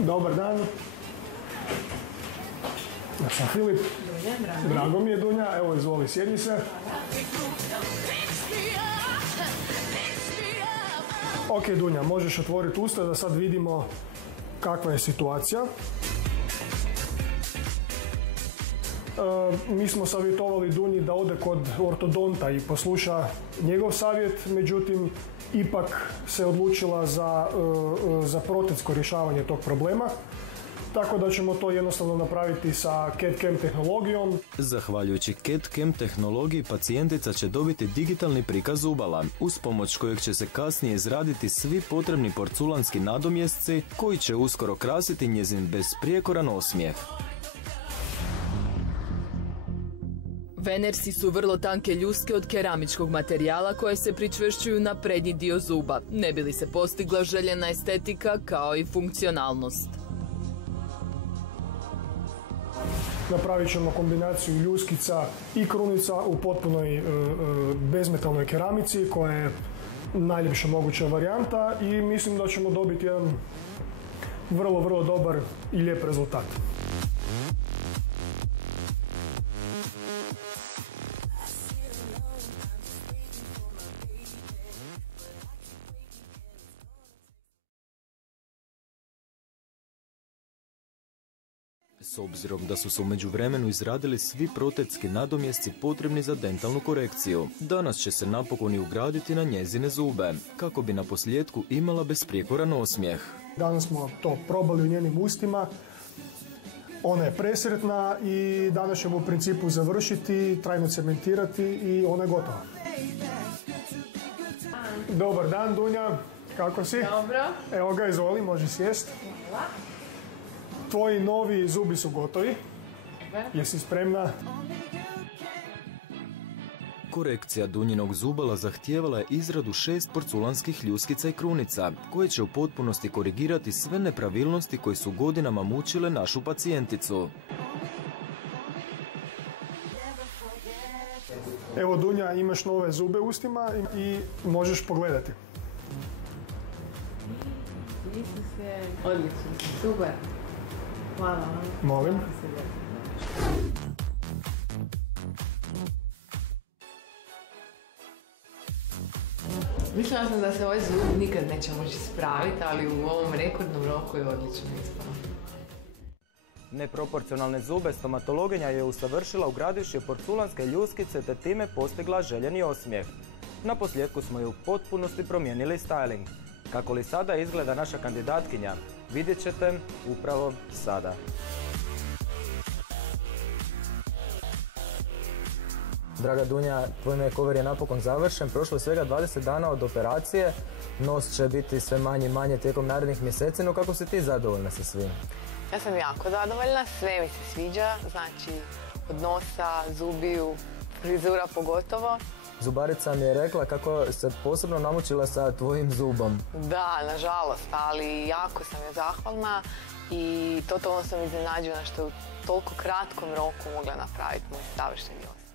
Dobar dan. Ja sam Filip. Drago mi je, Dunja. Evo, izvoli, sjedni se. Ok, Dunja, možeš otvoriti usta da sad vidimo kakva je situacija. Mi smo savjetovali Dunji da ode kod ortodonta i posluša njegov savjet, međutim, ipak se odlučila za protetsko rješavanje tog problema. Tako da ćemo to jednostavno napraviti sa CAD/CAM tehnologijom. Zahvaljujući CAD/CAM tehnologiji, pacijentica će dobiti digitalni prikaz zubala, uz pomoć kojeg će se kasnije izraditi svi potrebni porculanski nadomjesci koji će uskoro krasiti njezin besprijekoran osmijeh. Venersi su vrlo tanke ljuske od keramičkog materijala koje se pričvršćuju na prednji dio zuba, ne bi li se postigla željena estetika kao i funkcionalnost. Napravit ćemo kombinaciju ljuskica i krunica u potpunoj bezmetalnoj keramici koja je najljepša moguća varijanta i mislim da ćemo dobiti jedan vrlo, vrlo dobar i lijep rezultat. S obzirom da su se u međuvremenu izradili svi protetski nadomjesci potrebni za dentalnu korekciju, danas će se napokon i ugraditi na njezine zube, kako bi na posljedku imala besprijekoran osmijeh. Danas smo to probali u njenim ustima, ona je presretna i danas ćemo u principu završiti, trajno cementirati i ona je gotova. Dobar dan, Dunja, kako si? Dobro. Evo ga, izvoli, može sjest. Hvala. Tvoji novi zubi su gotovi. Jesi spremna? Korekcija Dunjinog zubala zahtijevala je izradu 6 porculanskih ljuskica i krunica, koje će u potpunosti korigirati sve nepravilnosti koje su godinama mučile našu pacijenticu. Evo, Dunja, imaš nove zube u ustima i možeš pogledati. Odlično, super. Hvala vam. Molim. Mislila sam da se ovaj zub nikad neće moći spraviti, ali u ovom rekordnom roku je odlično ispalo. Neproporcionalne zube stomatologinja je usavršila ugradivši porculanske ljuskice te time postigla željeni osmijeh. Na posljedku smo je u potpunosti promijenili styling. Kako li sada izgleda naša kandidatkinja, vidjet ćete upravo sada. Draga Dunja, tvoj makeover je napokon završen. Prošlo je svega 20 dana od operacije. Nos će biti sve manje i manje tijekom narednih mjeseci, no kako si ti zadovoljna sa svim? Ja sam jako zadovoljna, sve mi se sviđa, znači od nosa, zubiju, frizura pogotovo. Zubarica mi je rekla kako se posebno namučila sa tvojim zubom. Da, nažalost, ali jako sam je zahvalna i totalno sam iznenađena što je u toliko kratkom roku mogla napraviti moj savršeni os.